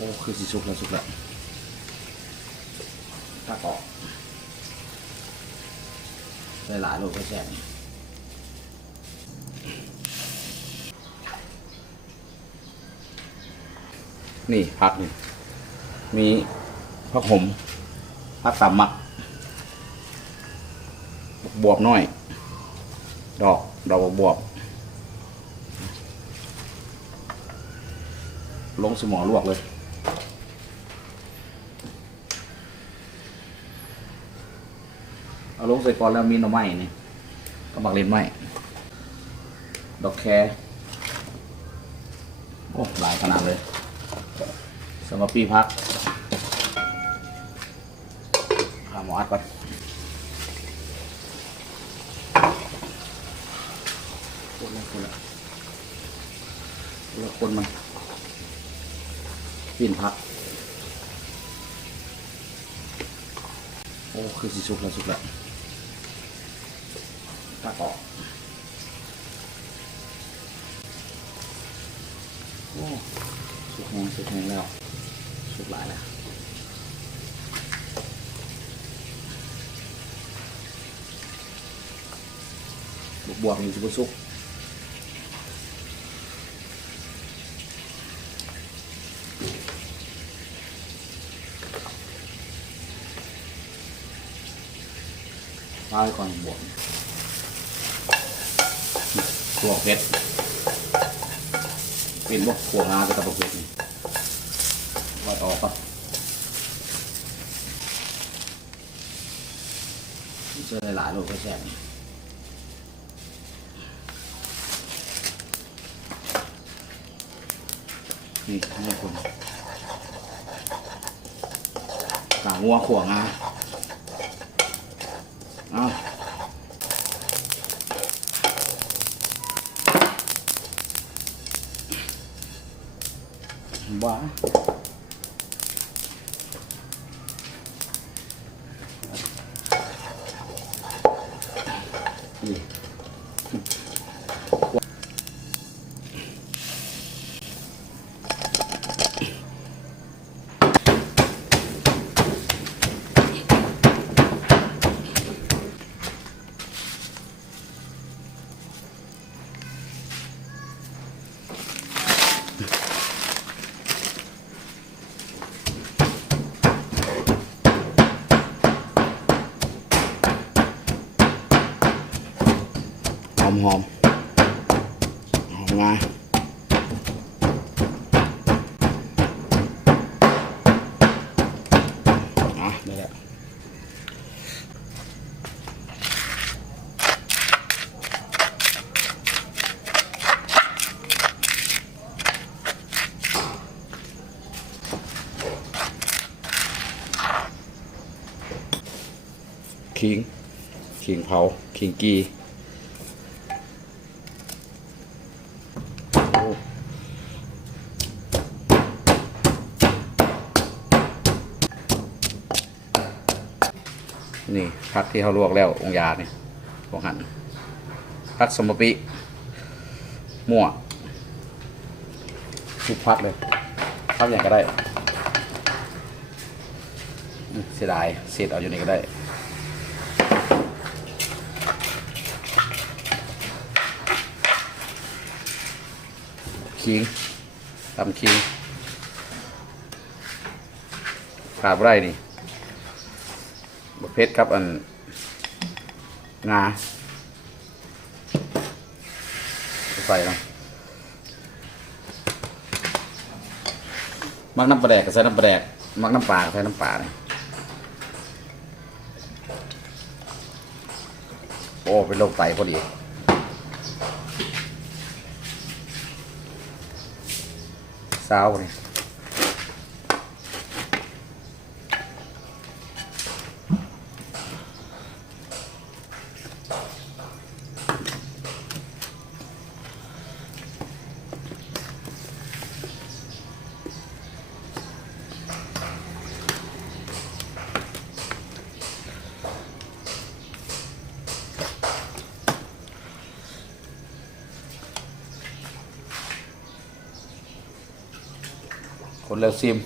อ้คือสิสุกแล้วถ้าเกาะหลายๆโลก็แซ่บนี่ผักนี่มีผักขมผักตำมักบวบน้อยดอกบวบลงสมอลวกเลยเอาลงใส่ก่อนแล้วมีหน่อไม้นี่ก็บักเล่นไม้ดอกแคโอ้หลายขนาดเลยสำหรับปีพักข้าหมออัดก่อนคนมันปีนพักโอ้คือสิสุกแล้วถ้าเกาะโอ้สุกแห้งแล้วสุกหลายแล้วบวกอยู่สุกปลาก่อนบวกตัวเพชรเป็นพวกขัวงากับตะปบเพชรลอยออกครับเจอหลายโลก็แซ่บนี่ให้คนกางงัวขัวงาเอาบ้านี่หอมงาได้แล้วขิงเผาขิงกีนี่ผักที่เขาลวกแล้วองยาเนี่ยของหั่นผักสมปิมั่วทุกผักเลยผักอย่างก็ได้เสียดายเศษเอาอยู่นี่ก็ได้ขิงตำขิงขาดไรนี่บะเพ็ดครับอันงาใส่ลงมักน้ำปลาแดกก็ใส่น้ำปลาแดกมักน้ำปลาก็ใส่น้ำปลาเนี่ยโอ้เป็นโรคไตพอดีสาวนี่ คนแล้วซิม